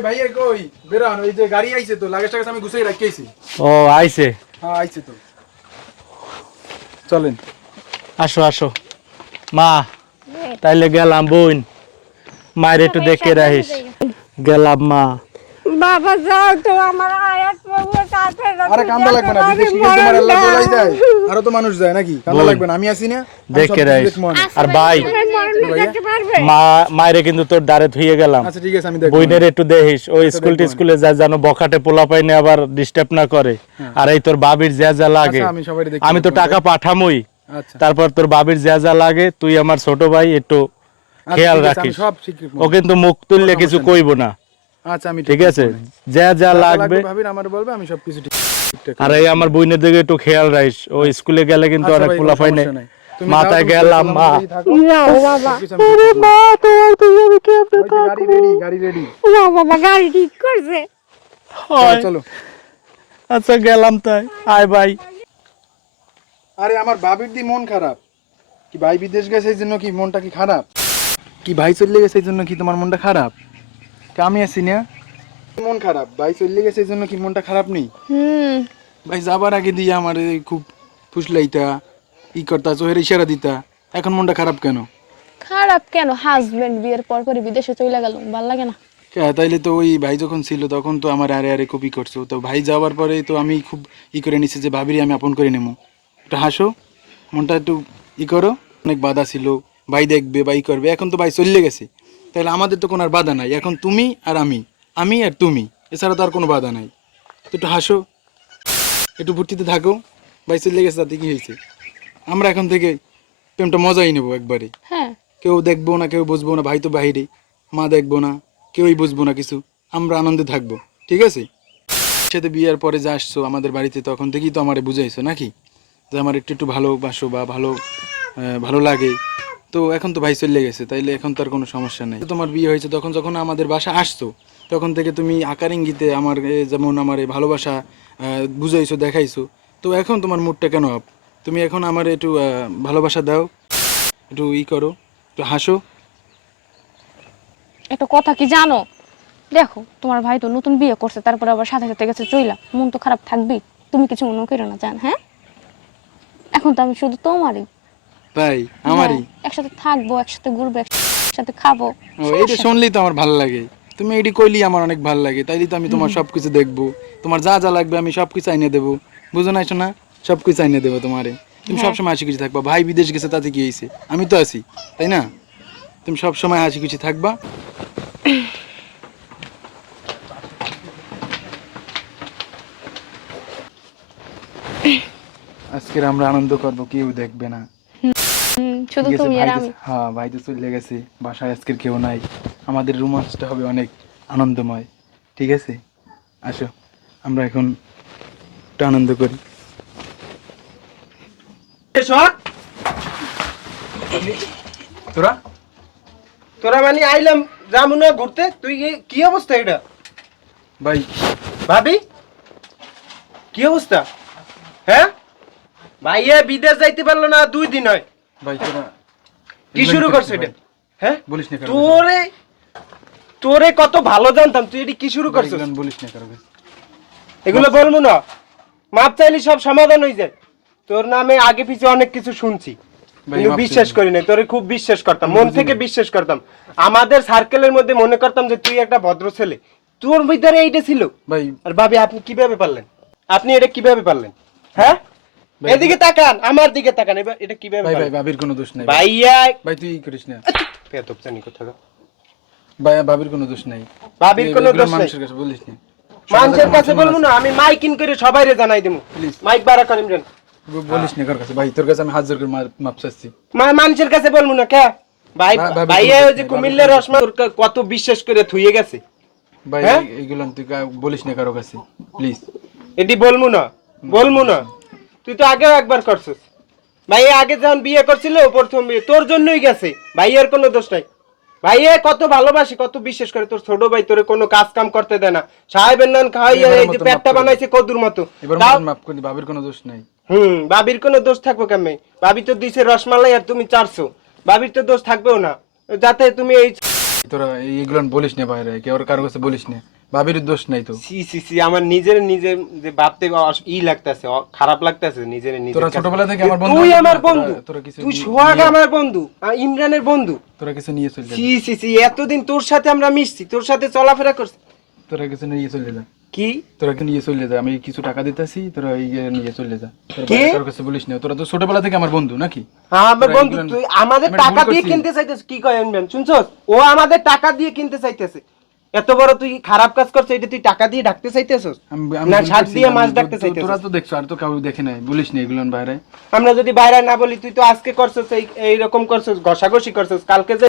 কই বেরান ওই যে গাড়ি আইছে তো লাগেজ টাগেজ আমি গুছাই রাখিয়েছি ও আইছে। হ্যাঁ আইছে তো। চলেন। আসো আসো। মা তাইলে গেলাম বোন। মায়ের একটু দেখে রাখিস। গেলাম মা। বাবা যাও তো আমার আয়াত বাবু তাতে আরে কান্দা লাগবে না বিদেশ তোমার আল্লাহ বলাই যায় আরও তো মানুষ যায় নাকি? কান্দা লাগবে না আমি আছি না? দেখে আমি। আর ভাই মা মায়ের কিন্তু তোর দাঁড়ে ধুয়ে গেলাম। আচ্ছা ঠিক আছে আমি দেখব। বইনের একটু দেখিস ওই স্কুল দেখব টিস্কুলে যা জানো বখাটে পোলা পাইনি আবার ডিস্টার্ব না করে। আর এই তোর বাবির যা যা লাগে। আচ্ছা, আমি দেখতে আমি তো টাকা পাঠামই। আচ্ছা। তারপর তোর বাবির যা যা লাগে তুই আমার ছোট ভাই একটু আচ্ছা, খেয়াল রাখিস। ও কিন্তু মুখ তুললে কিছু কইব না। আচ্ছা আমি ঠিক আছে যা যা লাগবে। ভাবির আমার বলবে আমি সব কিছু ঠিক আর এই আমার বইনের দিকে একটু খেয়াল রাখিস। ও স্কুলে গেলে কিন্তু আচ্ছা অনেক নাই। মাথায় গেলাম মা। সবকিছু। মা তোমার আমি কেমনে গাড়ি রেডি গাড়ি রেডি বাবা গাড়ি ঠিক করছে। চলো আচ্ছা গেলাম তাই। আয় ভাই আরে আমার বাবির দি মন খারাপ। কি ভাই বিদেশ গেছে এই জন্য কি মনটা কি খারাপ? কি ভাই চলে গেছে এই জন্য কি তোমার মনটা খারাপ? কি আমি আছি না। মন খারাপ? ভাই চলে গেছে এই জন্য কি মনটা খারাপ নেই? হুম। ভাই যাবার আগে দিয়ে আমার খুব ফুসলাইতা ই করতা চোহের ইশারা দিতা। এখন মনটা খারাপ কেন? খারাপ কেন? হাজবেন্ড বিয়ের পর পরে বিদেশে চলে গেল ভালো লাগে না। কে, তাইলে তো ওই ভাই যখন ছিল তখন তো আমার আরে আরে কপি করছ। তো ভাই যাওয়ার পরে তো আমি খুব ই করে নিছি যে ভাবিরি আমি আপন করে নেব একটু হাসো মনটা একটু ই করো। অনেক বাধা ছিল ভাই দেখবে ভাই করবে। এখন তো ভাই চলে গেছে। তাহলে আমাদের তো কোনো আর বাধা নাই। এখন তুমি আর আমি। আমি আর তুমি। এছাড়া তো আর কোনো বাধা নাই। তো একটু হাসো। একটু ভর্তিতে থাকো। ভাই চলে গেছে তাতে কি হয়েছে? আমরা এখন থেকে প্রেমটা মজাই নেব একবারে। হ্যাঁ। কেউ দেখব না কেউ বুঝব না ভাই তো বাইরে মা দেখব না কেউই বুঝব না কিছু। আমরা আনন্দে থাকব। ঠিক আছে? সাথে বিয়ের পরে যা আসছো আমাদের বাড়িতে তখন থেকেই তো আমারে বুঝাইছো নাকি? যে আমার একটু একটু ভালোবাসো বা ভালো ভালো লাগে। তো এখন তো ভাই চলে গেছে, তাইলে এখন তো আর কোনো সমস্যা নেই। তোমার বিয়ে হয়েছে, তখন যখন আমাদের বাসা আসতো তখন থেকে তুমি আকার ইঙ্গিতে আমার যেমন আমার এই ভালোবাসা বুঝাইছো, দেখাইছো। তো এখন তোমার মুডটা কেন আপ তুমি এখন আমার একটু ভালোবাসা দাও, একটু ই করো, একটু হাসো। একটা কথা কি জানো? দেখো, তোমার ভাই তো নতুন বিয়ে করছে, তারপরে আবার সাথে সাথে গেছে চইলা। মন তো খারাপ থাকবেই। তুমি কিছু মনে করো না, জান হ্যাঁ? এখন তো আমি শুধু তোমারই। তাই? আমারই? হ্যাঁ, একসাথে থাকব একসাথে ঘুরবো একসাথে খাব। শুনলেই তো আমার ভালো লাগে। তুমি এটি কইলি আমার অনেক ভালো লাগে। তাইলে তো আমি তোমার সবকিছু দেখব। তোমার যা যা লাগবে আমি সবকিছু আইনে দেবো। বুঝো না শোনা সবকিছু আইনে দেবো তোমারে। তুমি সবসময় হাসি খুশি থাকবা। ভাই বিদেশ গেছে তাতে কি হয়েছে আমি তো আছি তাই না? তুমি সবসময় হাসি খুশি থাকবা। আজকের আমরা আনন্দ করব কেউ দেখবে না। শুধু তুমি আর আমি। হ্যাঁ ভাই তো চলে গেছে। বাসায় আজকের কেউ নাই। আমাদের রোমাঞ্চটা হবে অনেক আনন্দময়। ঠিক আছে? আসো আমরা এখন একটু আনন্দ করি। তোরা? তোরা মানে আইলাম যামুনা ঘুরতে? তুই কি- কি অবস্থা এটা? ভাই। ভাবি? কি অবস্থা? হ্যাঁ? ভাইয়া বিদেশ যাইতে পারল না দুই দিন হয়। ভাই তোরা কি শুরু করছে এটা? হ্যাঁ? বলিস না তোরে তোরে কত ভালো জানতাম তুই এটি কি শুরু করছিস? বলিস না কারও এগুলো বলব না। মাপ চাইলে সব সমাধান হয়ে যায়। তোর নামে আগে পিছে অনেক কিছু শুনছি। কিন্তু বিশ্বাস করি না তোরে খুব বিশ্বাস করতাম মন থেকে বিশ্বাস করতাম। আমাদের সার্কেলের মধ্যে মনে করতাম যে তুই একটা ভদ্র ছেলে। তোর ভিতরে এইটা ছিল। ভাই আর ভাবি আপনি কীভাবে পারলেন? আপনি এটা কীভাবে পারলেন? হ্যাঁ? এদিকে তাকান আমার দিকে তাকান। এবার এটা কীভাবে ভাই ভাই ভাবির কোনো দোষ নাই। ভাইয়া ভাই তুই করিস না। পেতক জানি কোথাও ভাই ভাবির কোনো দোষ নাই। ভাবির কোনো দোষ নাই। মানুষের কাছে বলিস না। মানুষের কাছে বলব না আমি মাইকিং করে সবাইরে জানাই দেবো. মাইক বাড়া করিম জান। বলিস না কার কাছে। ভাই তোর কাছে আমি হাত জোর করে মাপ চাচ্ছি। মানুষের কাছে বলব না কে? ভাই ভাইয়া ওই যে কুমিল্লার রসমা তোর কত বিশ্বাস করে থুয়ে গেছে। ভাই হ্যাঁ? এইগুলো তুই বলিস না কারও কাছে। প্লিজ এটি বলব না। বলব না। তুই তো আগেও একবার করছিস। ভাইয়া আগে যখন বিয়ে করছিল প্রথম বিয়ে। তোর জন্যই গেছে। ভাইয়ের কোনো দোষ নাই। ভাইয়া কত ভালোবাসে কত বিশ্বাস করে। তোর ছোট ভাই তোরে কোনো কাজ কাম করতে দেয় না। সাহেবের নান এবারের এই যে পেটটা বানাইছে কদুর মতো। এবার মাফ করে। দি ভাবির কোনো দোষ নাই। হুম বাবির কোনো দোষ থাকব কেমন? ভাবি তো দিছে রসমালাই আর তুমি চারশো। বাবির তো দোষ থাকবেও না। যাতে তুমি এই তোরা এইগুলো বলিস না বাইরে কেউ কারও কাছে বলিস না। ভাবির দোষ নাই তো। সি সি সি আমার নিজের নিজের যে ভাবতে ই লাগতেছে খারাপ লাগতেছে নিজের নিজের তোরা ছোটবেলা থেকে আমার বন্ধু তুই আমার বন্ধু। তোরা কিছু তুই সোহাগ আমার বন্ধু ইমরানের বন্ধু। তোরা কিছু নিয়ে চলে সি সি সি এতদিন তোর সাথে আমরা মিশছি তোর সাথে চলাফেরা করছি। তোরা কিছু নিয়ে চলে যা। কি? তোরা কি নিয়ে চলে যা? আমি কিছু টাকা দিতেছি তোরা এই নিয়ে চলে যা। তোরা কে? কারোর কাছে বলিস না। তোরা তো ছোটবেলা থেকে আমার বন্ধু নাকি? হ্যাঁ আমার বন্ধু তুই আমাদের টাকা দিয়ে কিনতে চাইতেছ কি কয় ইমরান শুনছস? ও আমাদের টাকা দিয়ে কিনতে চাইতেছে। এত বড় তুই খারাপ কাজ করছিস এটা তুই টাকা দিয়ে ডাকতে চাইতেছস? না করছি, দিয়ে মাছ ডাকতে চাইতেছস তোরা তো দেখছ আর তো কাউ দেখে নাই বলিস না এগুলো বাইরে। আমরা যদি বাইরে না বলি তুই তো আজকে করছস এই এইরকম করছস ঘষাঘষি করছস কালকে যে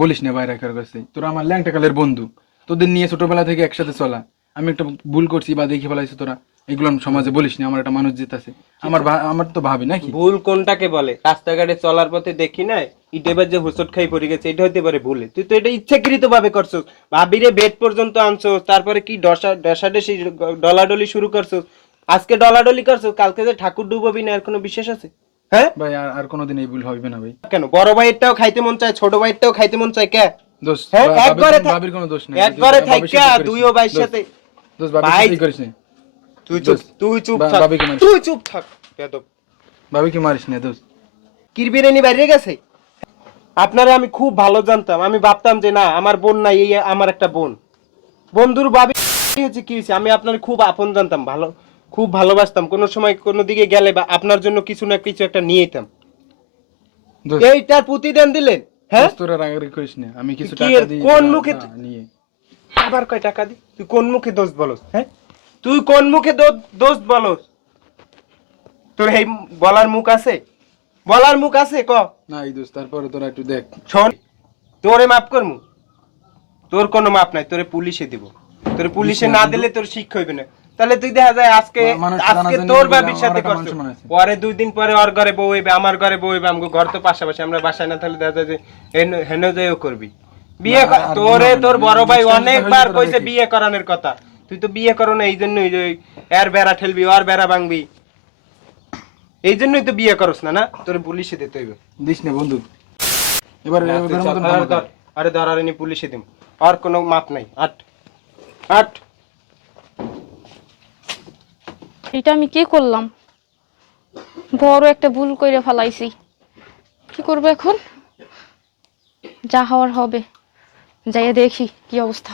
বলিস না বাইরে কারোর কাছে। তোরা আমার ল্যাংটা কালের বন্ধু। তোদের নিয়ে ছোটবেলা থেকে একসাথে চলা। আমি একটা ভুল করছি বা দেখে ফেলাইছি তোরা। এগুলো সমাজে বলিস না আমার একটা মানুষ জিতাছে আমার আমার তো ভাবি নাকি? ভুল কোনটাকে বলে? রাস্তাঘাটে চলার পথে দেখি নাই? ইটেবার যে হুসট খাই পড়ে গেছে এটা হতে পারে ভুলে। তুই তো এটা ইচ্ছাকৃত ভাবে করছস। ভাবিরে বেড পর্যন্ত আনছস তারপরে কি ডসা ডসাডসি ডলাডলি শুরু করছস। আজকে ডলাডলি করছস কালকে যে ঠাকুর ডুববি না এর কোনো বিশেষ আছে? হ্যাঁ? ভাই আর আর কোনোদিন এই ভুল হবে না ভাই। কেন? বড় ভাইয়েরটাও খাইতে মন চায় ছোট ভাইয়েরটাও খাইতে মন চায় কে? দোষ হ্যাঁ বা- এক ভাবির ঘরে কোনো- ভাবির কোনো দোষ নাই। এক ঘরে থাইকা সাথে দুইও ভাইয়ের সাথে দোষ ভাই- সাথেই করিস না। তুই চুপ তুই চুপ থাক। তুই চুপ থাক। বেদব ভাবিকে মারিস না দোষ কিরবিরানি বাইরে গেছে? আপনারা আমি খুব ভালো জানতাম। আমি ভাবতাম যে না আমার বোন নাই এই আমার একটা বোন। বন্ধুর ভাবি হচ্ছে কি হয়েছে আমি আপনার খুব আপন জানতাম ভালো খুব ভালোবাসতাম। কোনো সময় কোনো দিকে গেলে বা আপনার জন্য কিছু না কিছু একটা নিয়ে যেতাম এইটার প্রতিদান দিলেন হ্যাঁ? তোরা রাগারাগি করিস না আমি কিছু টাকা দিই কোন মুখে নিয়ে। আবার কয় টাকা দি? তুই কোন মুখে দোষ বলস হ্যাঁ? তুই কোন মুখে দোষ বলস? তোর এই বলার মুখ আছে? বলার মুখ আছে ক। না এই দোষ তারপরে তোরা একটু দেখ। শোন তোরে মাফ করমু। তোর কোনো মাপ নাই তোরে পুলিশে দিব। তোরে পুলিশে না দিলে তোর শিক্ষা হইবে না। তাহলে তুই দেখা যায় আজকে আজকে তোর বাবির সাথে একটা করছ। মান-সম্মান আছে। পরে দুই দিন পরে ওর ঘরে বউ হইবে আমার ঘরে বউ হইবে আমগো ঘর তো পাশাপাশি আমরা বাসায় না তাহলে দেখা যায় যে হেন- যাইও করবি। বিয়ে তোরে তোর বড় ভাই অনেকবার কইছে বিয়ে করানোর কথা। তুই তো বিয়ে করো না এই জন্যই যে এর বেড়া ঠেলবি ওর বেড়া ভাঙবি। এই জন্যই তো বিয়ে করস না না? তোর পুলিশে দিতে হইবে। দিস না বন্ধু। এবার আরে আরে নি পুলিশে দিম। আর কোনো মাপ নাই। আট। আট। এটা আমি কি করলাম? বড় একটা ভুল করে ফেলাইছি। কি করব এখন? যা হওয়ার হবে। যাইয়া দেখি কি অবস্থা।